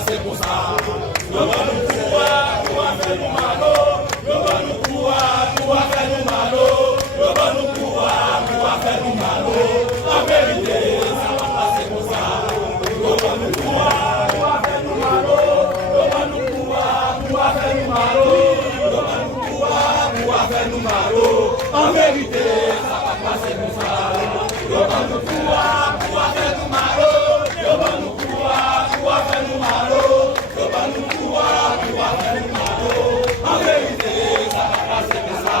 passer pour ça. Nous va nous pouvoir, nous va faire nous malo. Nous va nous pouvoir, nous va faire nous malo. Nous va nous pouvoir, nous va faire nous malo. En vérité, ça va passer pour ça. Nous va nous pouvoir, nous va faire nous malo. Nous va nous pouvoir, nous va faire nous malo. Nous va nous pouvoir, nous va faire nous malo. En vérité, ça va passer pour ça. Nous va nous pouvoir, nous va faire nous malo. Nous va nous pouvoir, nous va faire nous malo. Nous va nous pouvoir, nous va faire nous malo. En vérité, ça va passer pour ça.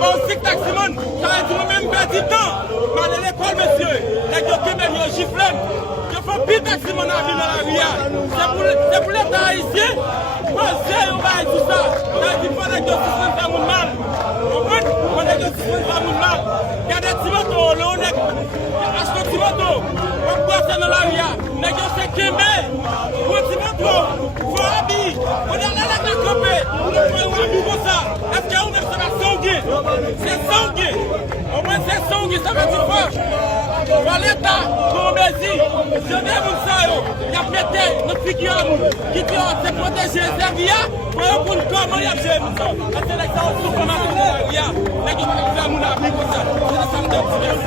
Bon, si taximon, ça a été même perdu du temps. Mais à l'école, monsieur, les gens qui même giflent, il faut plus taximon à vivre dans la rue. C'est pour l'État haïtien, penser on va tout ça. Il faut que les gens se fassent mon mal. On les gens se fassent mon mal. Il y a des timotos, on est acheté des timotos. On passe dans la rue. Les gens se quément. Pour les timotos, il faut habiller. On est allé à la camper. On faut habiller comme ça. Est-ce qu'il y a une sanguine? C'est sanguine. Au moins c'est sanguine, ça va être fort. Pour l'État, pour le Messie, je n'ai pas ça. Il y a pété notre figure qui dit c'est protéger les servias pour comment il y a géré ça. La sélection, c'est comment il y a. Les gens qui ont mon ami pour ça. C'est ça que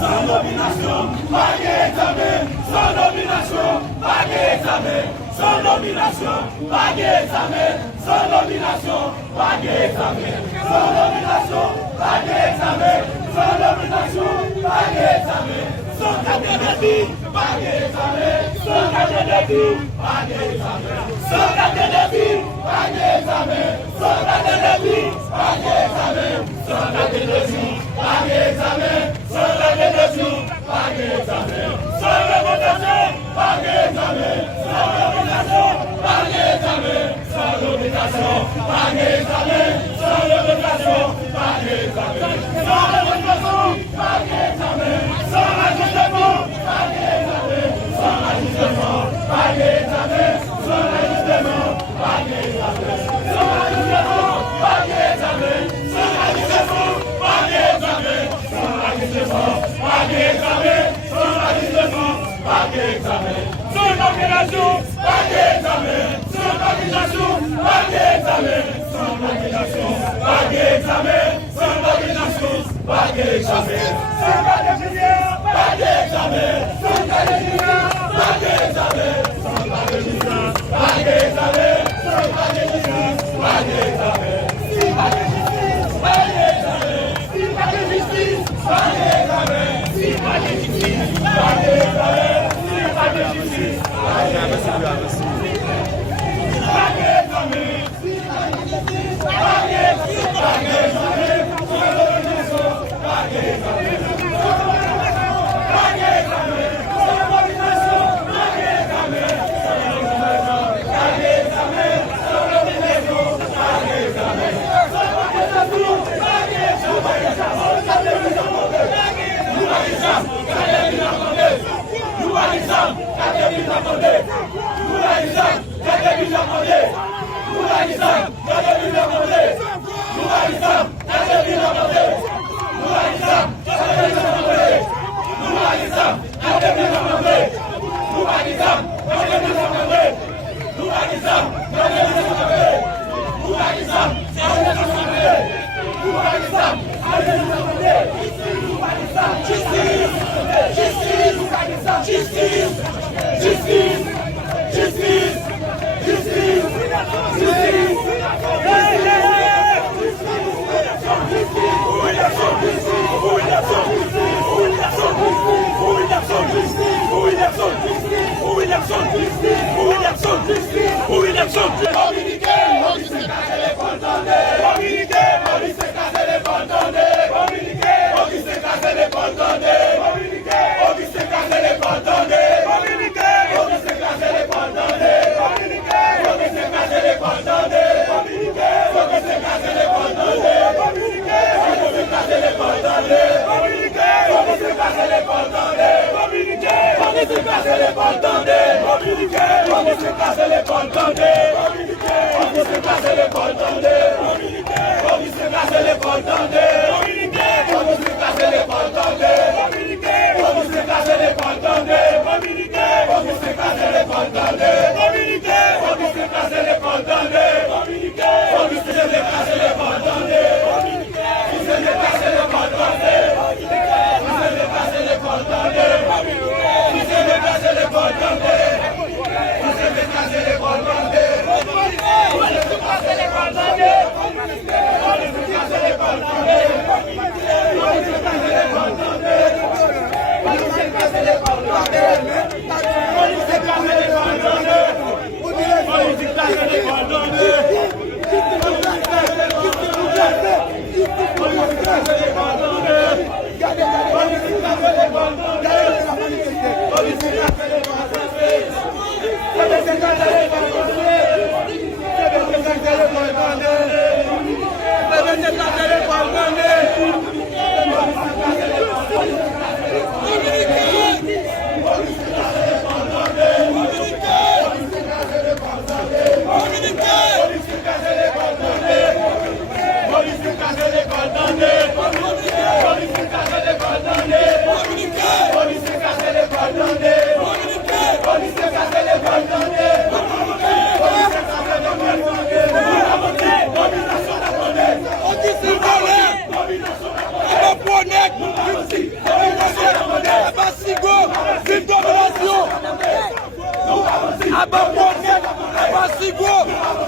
sans nomination, pas d'examen. Sans nomination, pas d'examen. Sans nomination, pas d'examen. Sans nomination, pas d'examen. Sans nomination, pas d'examen. Sans nomination, pas d'examen. Sans carte de vie, pas d'examen. Sans carte de vie, pas d'examen. Sans carte de vie, pas d'examen. Sans carte de vie, pas d'examen. Sans carte de vie, pas d'examen. Sans carte de vie, pas d'examen. Sans nomination, pas d'examen. Sans nomination, pas d'examen. Sans nomination, pas d'examen. Sans nomination, pas d'examen. Sans nomination, pas d'examen. Sans ajustement, pas d'examen. Sans ajustement, pas d'examen. Sans ajustement, pas d'examen. Sans ajustement, pas d'examen. Sans ajustement, pas d'examen. Sans ajustement, pas d'examen. Sans ajustement, pas d'examen. Sans nomination, pas d'examen. Sans nomination, pas d'examen. Sans nomination, pas d'examen. Sans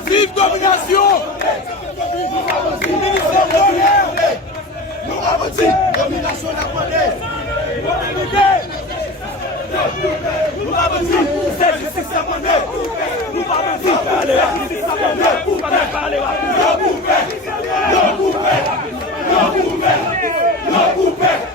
Vive domination! Ministère de l'air! Nous avons dit domination la monnaie! Nous avons dit c'est justice la monnaie! Nous avons dit allez la justice la monnaie! Pour pas parler là! Non coupé!